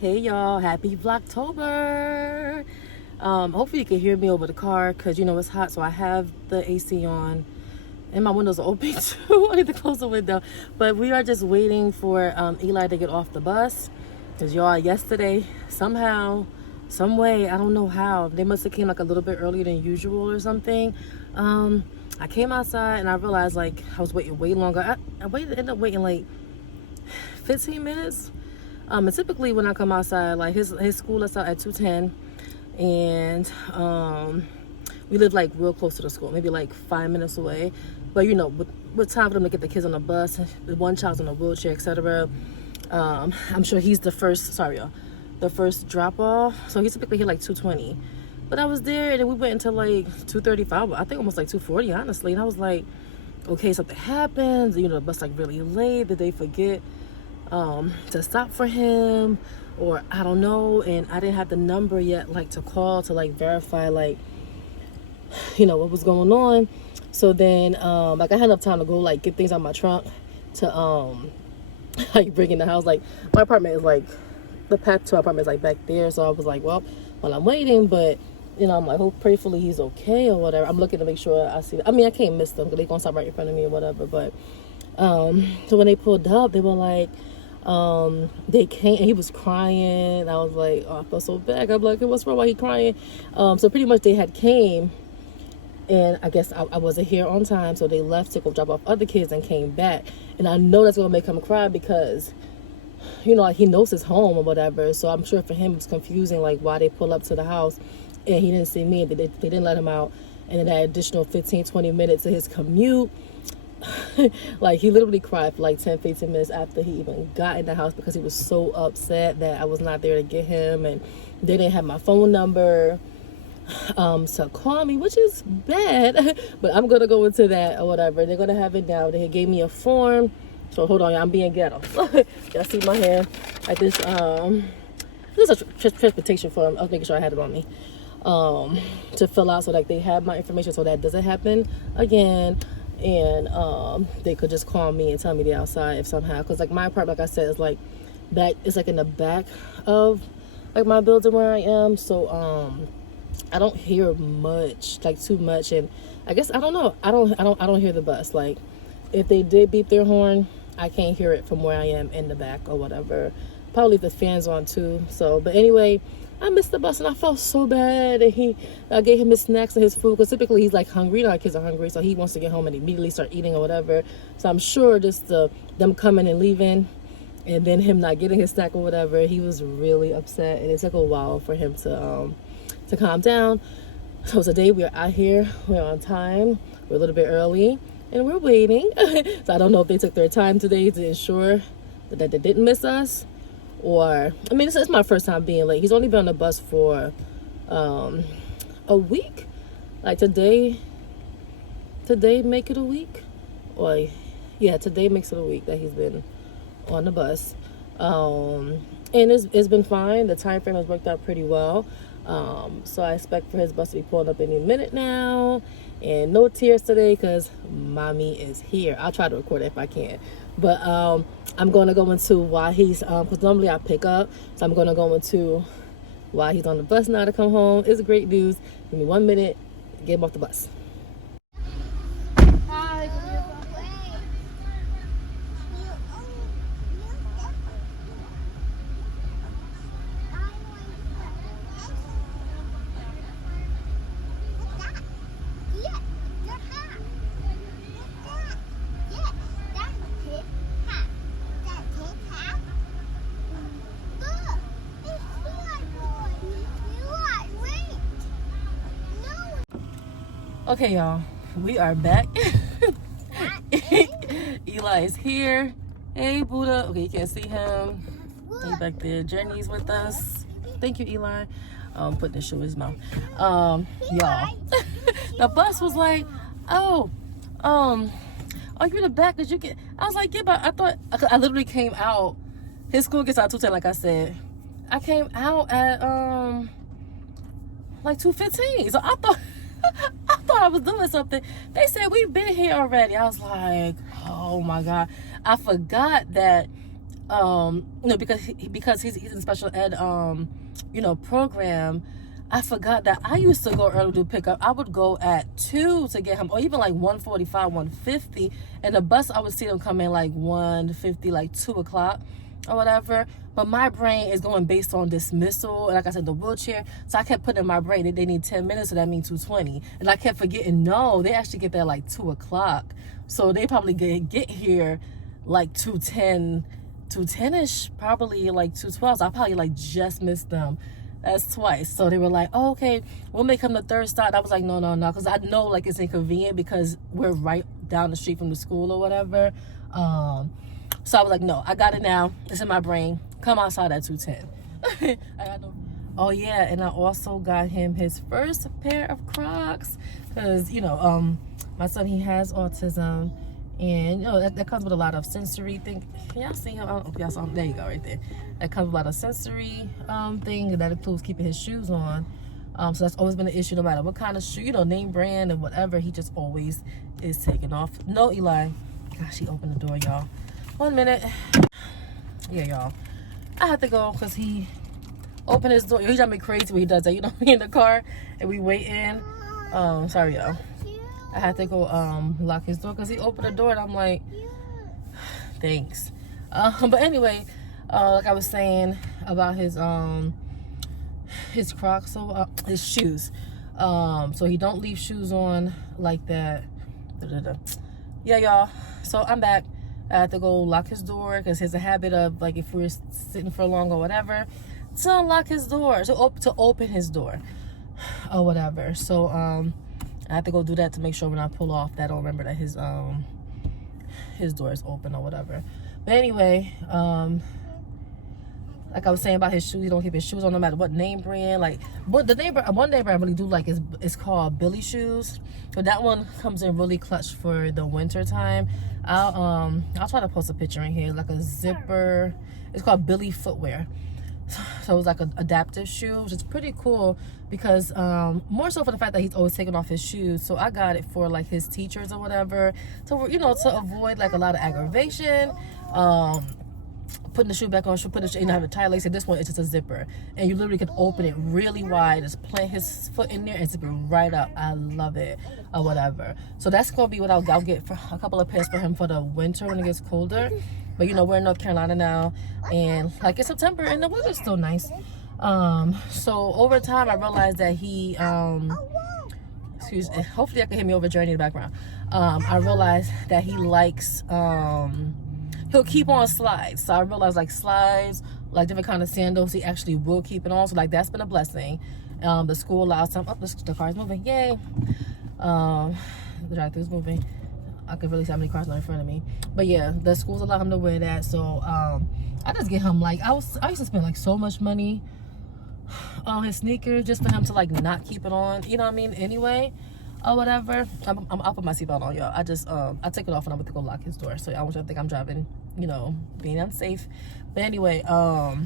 Hey y'all, happy Vlogtober. Hopefully you can hear me over the car because you know it's hot, so I have the AC on and my windows are open too. I need to close the window. But we are just waiting for Eli to get off the bus because y'all, yesterday somehow, some way, I don't know how, they must have came like a little bit earlier than usual or something. I came outside and I realized like I was waiting way longer. I ended up waiting like 15 minutes. And typically when I come outside, like his school lets out at 2:10, and we live like real close to the school, maybe like 5 minutes away. But you know, with time for them to get the kids on the bus, the one child's in a wheelchair, etc. I'm sure he's the first. Sorry, y'all, the first drop off. So he's typically here like 2:20. But I was there, and then we went until like 2:35. I think almost like 2:40, honestly. And I was like, okay, something happens. You know, the bus like really late. Did they forget to stop for him, or I don't know? And I didn't have the number yet, like to call to like verify, like, you know, what was going on. So then like I had enough time to go like get things out of my trunk to like bring in the house. Like my apartment is like, the path to my apartment is like back there, so I was like, well, while I'm waiting, but you know, I'm like, hope prayerfully he's okay or whatever. I'm looking to make sure I see. I mean, I can't miss them because they're gonna stop right in front of me or whatever. But so when they pulled up, they were like, they came and he was crying. I was like, oh, I felt so bad. I'm like, what's wrong? Why he crying? So pretty much they had came, and I guess I wasn't here on time, so they left to go drop off other kids and came back. And I know that's gonna make him cry because, you know, like he knows his home or whatever. So I'm sure for him it's confusing, like why they pull up to the house and he didn't see me. They didn't let him out, and then that additional 15-20 minutes of his commute. Like he literally cried for like 10-15 minutes after he even got in the house because he was so upset that I was not there to get him, and they didn't have my phone number to call me, which is bad. But I'm gonna go into that or whatever. They're gonna have it now. They gave me a form, so hold on, y'all, I'm being ghetto. Y'all see my hair like this. This is a transportation form. I was making sure I had it on me to fill out, so like they have my information so that doesn't happen again. And they could just call me and tell me they're outside if somehow, because like my apartment, like I said, is like back, it's like in the back of like my building where I am, so I don't hear much, like too much. And I guess I don't know, I don't hear the bus. Like if they did beep their horn, I can't hear it from where I am in the back or whatever. Probably if the fan's on too. So but anyway, I missed the bus and I felt so bad. And I gave him his snacks and his food because typically he's like hungry. You know, our kids are hungry, so he wants to get home and immediately start eating or whatever. So I'm sure just them coming and leaving and then him not getting his snack or whatever, he was really upset, and it took a while for him to calm down. So today we are out here, we're on time, we're a little bit early, and we're waiting. So I don't know if they took their time today to ensure that they didn't miss us. Or, I mean, it's my first time being late. He's only been on the bus for a week. Like today make it a week. Or, yeah, today makes it a week that he's been on the bus. And it's been fine. The time frame has worked out pretty well. So I expect for his bus to be pulling up any minute now. And no tears today because mommy is here. I'll try to record it if I can. But I'm going to go into why he's, because normally I pick up. So I'm going to go into why he's on the bus now to come home. It's great news. Give me 1 minute to get him off the bus. Hi. Okay, y'all, we are back. Eli is here. Hey, Buddha. Okay, you can't see him. He's back there. Journey's with us. Thank you, Eli. Put this shoe in his mouth. Y'all, the bus was like, oh, are you in the back? Did you get? I was like, yeah, but I thought I literally came out. His school gets out 2:10, like I said. I came out at like 2:15, so I thought thought I was doing something. They said, we've been here already. I was like, oh my God. I forgot that, because he's in special ed, program. I forgot that I used to go early to pick up. I would go at 2 to get him, or even like 1:45, 1:50. And the bus, I would see them come in like 1:50, like 2 o'clock or whatever. But my brain is going based on dismissal. And like I said, the wheelchair. So I kept putting in my brain that they need 10 minutes, so that means 2:20. And I kept forgetting, no, they actually get there like 2 o'clock. So they probably get here like 2:10-ish, probably like 2:12. So I probably like just missed them. That's twice. So they were like, oh, okay, we'll make him the third stop. I was like, no, because I know like it's inconvenient because we're right down the street from the school or whatever. So I was like, no, I got it now. It's in my brain. Come outside at 2:10. Oh yeah, and I also got him his first pair of Crocs because my son, he has autism. And that comes with a lot of sensory thing. Can y'all see him? I don't know if y'all saw him. There you go, right there. That comes with a lot of sensory thing, and that includes keeping his shoes on. So that's always been an issue, no matter what kind of shoe, name brand and whatever. He just always is taking off. No, Eli. Gosh, he opened the door, y'all. 1 minute. Yeah, y'all. I had to go because he opened his door. He drives me crazy when he does that. Me in the car and we waiting. Sorry, y'all. I had to go lock his door because he opened the door and I'm like, thanks. But anyway, like I was saying about his Crocs, so his shoes. So he don't leave shoes on like that. Yeah, y'all. So I'm back. I had to go lock his door because he has a habit of, like, if we're sitting for long or whatever, to unlock his door, to open his door or whatever. So I have to go do that to make sure when I pull off that I don't remember that his door is open or whatever. But anyway, like I was saying about his shoes, he don't keep his shoes on no matter what name brand. Like, one name brand I really do like is called Billy Shoes. So that one comes in really clutch for the winter time. I'll try to post a picture in here, like a zipper. It's called Billy Footwear. So it's like an adaptive shoe, which is pretty cool because more so for the fact that he's always taking off his shoes. So I got it for like his teachers or whatever, so to avoid like a lot of aggravation. Putting the shoe back on, putting the shoe, have a tie lace. And this one is just a zipper, and you literally can open it really wide, just plant his foot in there and zip it right up. I love it or whatever. So that's gonna be what I'll get for a couple of pairs for him for the winter when it gets colder. But we're in North Carolina now, and like it's September and the weather's still nice. So over time I realized that he hopefully I can hear me over Journey in the background. I realized that he likes he'll keep on slides. So I realized like slides, like different kind of sandals, he actually will keep it on. So like that's been a blessing. The school allows some. The car's moving. Yay. The drive-thru's moving. I can really see how many cars are in front of me. But yeah, the schools allow him to wear that. So I just get him, like, I used to spend like so much money on his sneakers just for him to like not keep it on. You know what I mean? Anyway. Or whatever. I'll put my seatbelt on, y'all. I take it off and I'm about to go lock his door. So I want you to think I'm driving, being unsafe. But anyway, I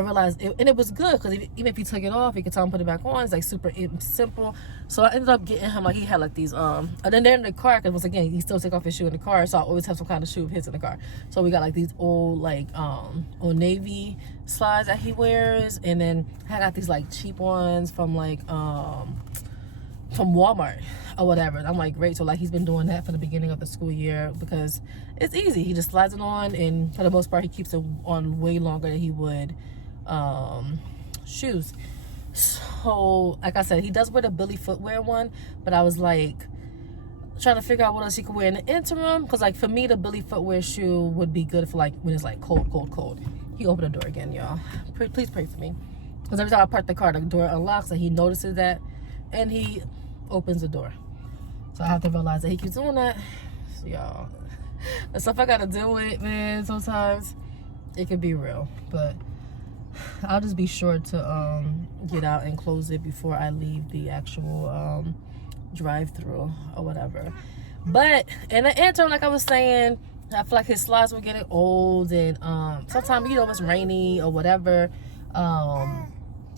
realized and it was good because even if he took it off, he could tell him put it back on. It's like super simple. So I ended up getting him, like, he had like these and then they're in the car because once again he still take off his shoe in the car, so I always have some kind of shoe of his in the car. So we got like these old like old navy slides that he wears, and then I got these like cheap ones from like from Walmart or whatever. And I'm like, great. So like he's been doing that for the beginning of the school year because it's easy. He just slides it on, and for the most part he keeps it on way longer than he would shoes. So like I said, he does wear the Billy Footwear one, but I was like trying to figure out what else he could wear in the interim, because like for me the Billy Footwear shoe would be good for like when it's like cold. He opened the door again, y'all. Please pray for me, because every time I park the car, the door unlocks and he notices that and he opens the door. So I have to realize that he keeps doing that. So y'all, the stuff I gotta deal with, man, sometimes it can be real. But I'll just be sure to get out and close it before I leave the actual drive-through or whatever. But in the interim, like I was saying, I feel like his slides were getting old, and sometimes, if it's rainy or whatever,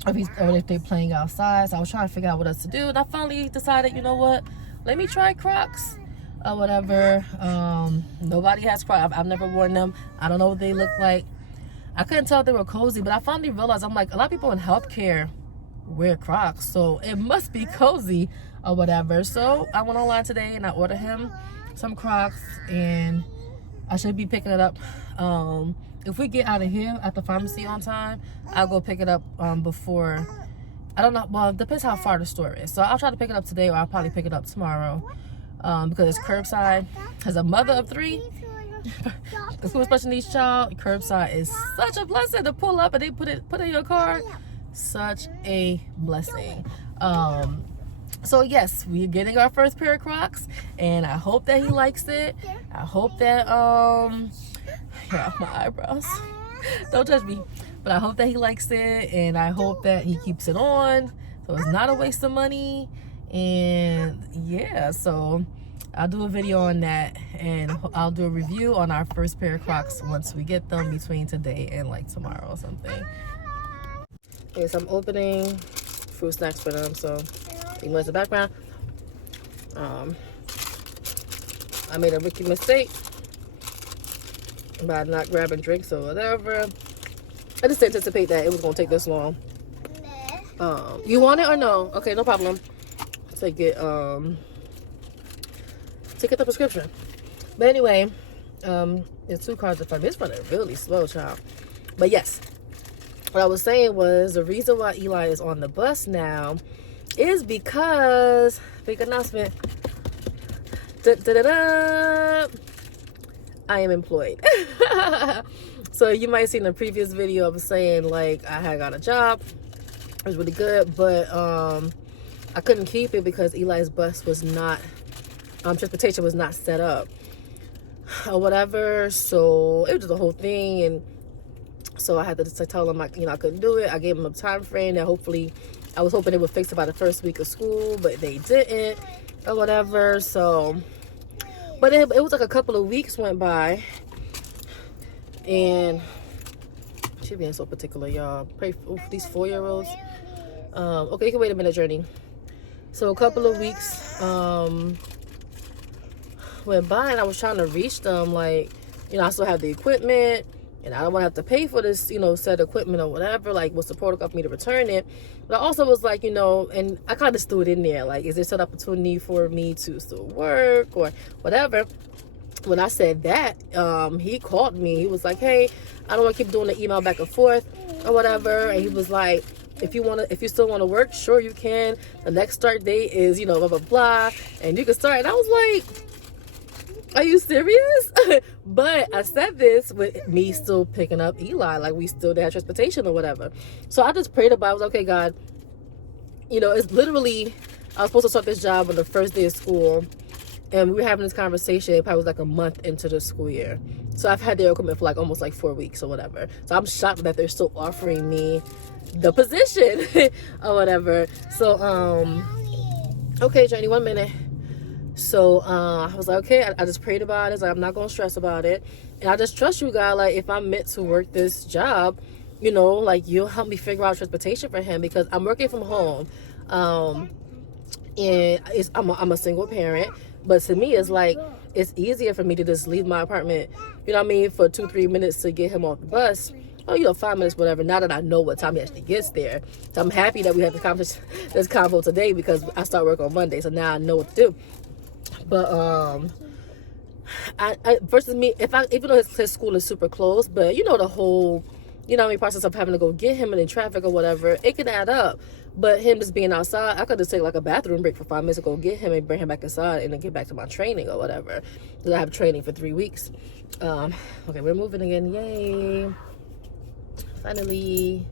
or if they're playing outside. So I was trying to figure out what else to do, and I finally decided, you know what, let me try Crocs or whatever. Nobody has Crocs. I've never worn them. I don't know what they look like. I couldn't tell if they were cozy, but I finally realized, I'm like, a lot of people in healthcare wear Crocs, so it must be cozy or whatever. So I went online today and I ordered him some Crocs, and I should be picking it up. If we get out of here at the pharmacy on time, I'll go pick it up before, I don't know, well, it depends how far the store is. So I'll try to pick it up today, or I'll probably pick it up tomorrow, because it's curbside. As a mother of 3, a school special needs child, curbside is such a blessing to pull up and they put in your car. Such a blessing. So yes, we're getting our first pair of Crocs, and I hope that he likes it. I hope that yeah, my eyebrows. Don't judge me. But I hope that he likes it, and I hope that he keeps it on, so it's not a waste of money. And yeah, so I'll do a video on that, and I'll do a review on our first pair of Crocs once we get them, between today and like tomorrow or something. Okay, so I'm opening fruit snacks for them, so ignore the background. I made a rookie mistake by not grabbing drinks or whatever. I just didn't anticipate that it was gonna take this long. You want it or no? Okay, no problem. Take it the prescription. But anyway, there's 2 cars in front of me. It's running really slow, child. But yes, what I was saying was, the reason why Eli is on the bus now is because, big announcement, I am employed. So you might have seen the previous video, I was saying like I had got a job. It was really good, but I couldn't keep it because Eli's bus was not, transportation was not set up or whatever. So it was just a whole thing, and so I had to tell him, like, I couldn't do it. I gave him a time frame that hopefully, I was hoping they would fix it by the first week of school, but they didn't or whatever. So, but it was like a couple of weeks went by, and she being so particular, y'all. Pray for these 4-year-olds. Okay, you can wait a minute, Journey. So a couple of weeks went by, and I was trying to reach them, like, I still have the equipment, and I don't want to have to pay for this, set equipment or whatever. Like, what's the protocol for me to return it? But I also was like, and I kind of threw it in there, like, is there some opportunity for me to still work or whatever? When I said that, he called me. He was like, hey, I don't want to keep doing the email back and forth or whatever. And he was like, if you still want to work, sure you can. The next start date is, blah, blah, blah. And you can start. And I was like, are you serious? But I said this with me still picking up Eli, like we still had transportation or whatever. So I just prayed about it. I was like, okay, God, it's literally, I was supposed to start this job on the first day of school, and we were having this conversation. It probably was like a month into the school year. So I've had their equipment for like almost like 4 weeks or whatever. So I'm shocked that they're still offering me the position or whatever. So, okay, Journey, 1 minute. So I was like, okay, I just prayed about it. I was like, I'm not gonna stress about it, and I just trust you, God. Like, if I'm meant to work this job, like, you'll help me figure out transportation for him, because I'm working from home, and I'm a single parent. But to me, it's like, it's easier for me to just leave my apartment, for 2-3 minutes to get him off the bus. 5 minutes, whatever. Now that I know what time he actually gets there, so I'm happy that we had this convo today, because I start work on Monday, so now I know what to do. But I versus me, even though his school is super close, but the whole, process of having to go get him and in traffic or whatever, it can add up. But him just being outside, I could just take like a bathroom break for 5 minutes to go get him and bring him back inside, and then get back to my training or whatever. Because I have training for 3 weeks. Okay, we're moving again. Yay! Finally.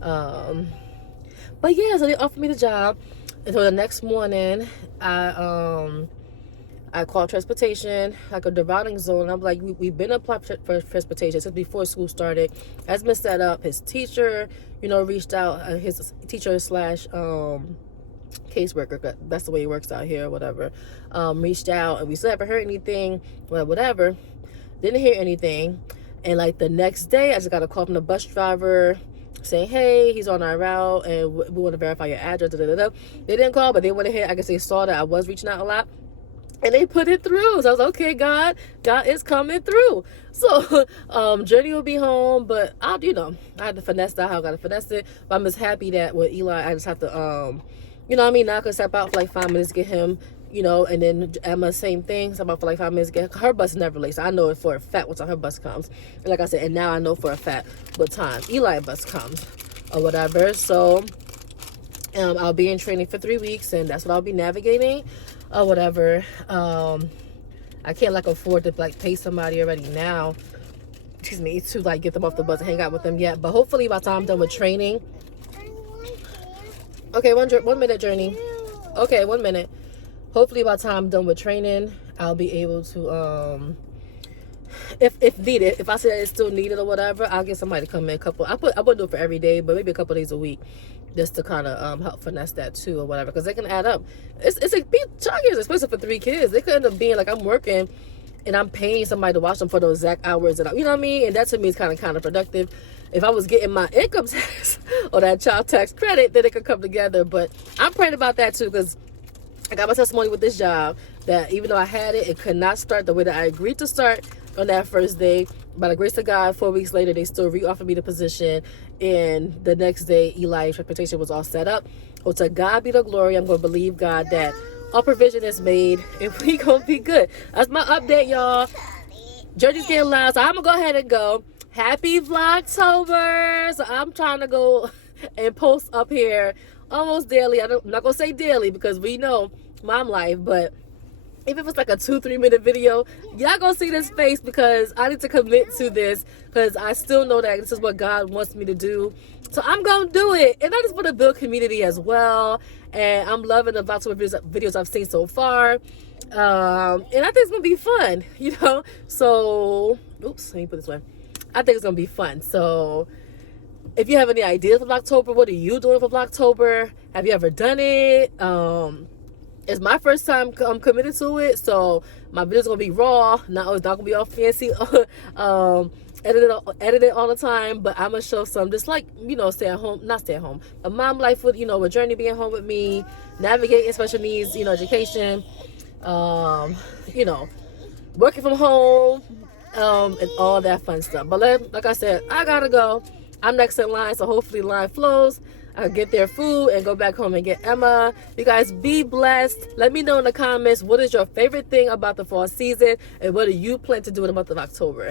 But yeah, so they offered me the job, and so the next morning, I called transportation, like a dividing zone. I'm like, we've been applied for transportation since before school started. Has been set up. His teacher, reached out. His teacher / caseworker, that's the way he works out here, or whatever. Reached out, and we still haven't heard anything. Well, whatever. Didn't hear anything. And like the next day, I just got a call from the bus driver. saying, hey, he's on our route and we want to verify your address. They didn't call, but they went ahead. I guess they saw that I was reaching out a lot. And they put it through. So I was like, okay, God is coming through. So Journey will be home, but I had to finesse that how I got to finesse it. But I'm just happy that with Eli, I just have to, you know what I mean? Now I can step out for like 5 minutes, get him, you know, and then Emma, same thing. Step out for like 5 minutes, get her bus is never late. So I know it for a fact what time her bus comes. And like I said, and now I know for a fact what time Eli bus comes or whatever. So I'll be in training for 3 weeks, and that's what I'll be navigating or whatever. I can't like afford to like pay somebody already now, excuse me, to like get them off the bus and hang out with them yet. But hopefully by the time I'm done with training. Okay, one minute, Journey. Okay, 1 minute. Hopefully by the time I'm done with training, I'll be able to if needed, if I say it's still needed or whatever, I'll get somebody to come in I wouldn't do it for every day, but maybe a couple days a week, just to kind of help finesse that too or whatever, because they can add up. It's like childcare is expensive for 3 kids. They could end up being like, I'm working and I'm paying somebody to watch them for those exact hours, and you know what I mean. And that to me is kind of counterproductive. If I was getting my income tax or that child tax credit, then it could come together. But I'm praying about that too, because I got my testimony with this job that even though I had it, it could not start the way that I agreed to start on that first day. By the grace of God, 4 weeks later, they still re-offered me the position. And the next day, Eli's transportation was all set up. Oh, to God be the glory. I'm going to believe God that all provision is made and we going to be good. That's my update, y'all. Journey's getting loud, so I'm going to go ahead and go. Happy Vlogtober. So I'm trying to go and post up here almost daily. I'm not going to say daily because we know mom life, but even if it's like a 2-3 minute video, y'all gonna see this face, because I need to commit to this, because I still know that this is what God wants me to do. So I'm gonna do it, and I just want to build community as well. And I'm loving the Vlogtober videos I've seen so far, and I think it's gonna be fun, you know. So oops, let me put this way. I think it's gonna be fun. So if you have any ideas for Vlogtober, what are you doing for Vlogtober? Have you ever done it? It's my first time I'm committed to it, so my video's gonna be raw. It's not gonna be all fancy, edited all the time. But I'm gonna show some, just like, you know, not stay at home, but mom life with, you know, with Journey being home with me, navigating special needs, you know, education, you know, working from home, and all that fun stuff. But like I said, I gotta go. I'm next in line, so hopefully line flows. I can get their food and go back home and get Emma. You guys be blessed. Let me know in the comments, what is your favorite thing about the fall season, and what do you plan to do in the month of October?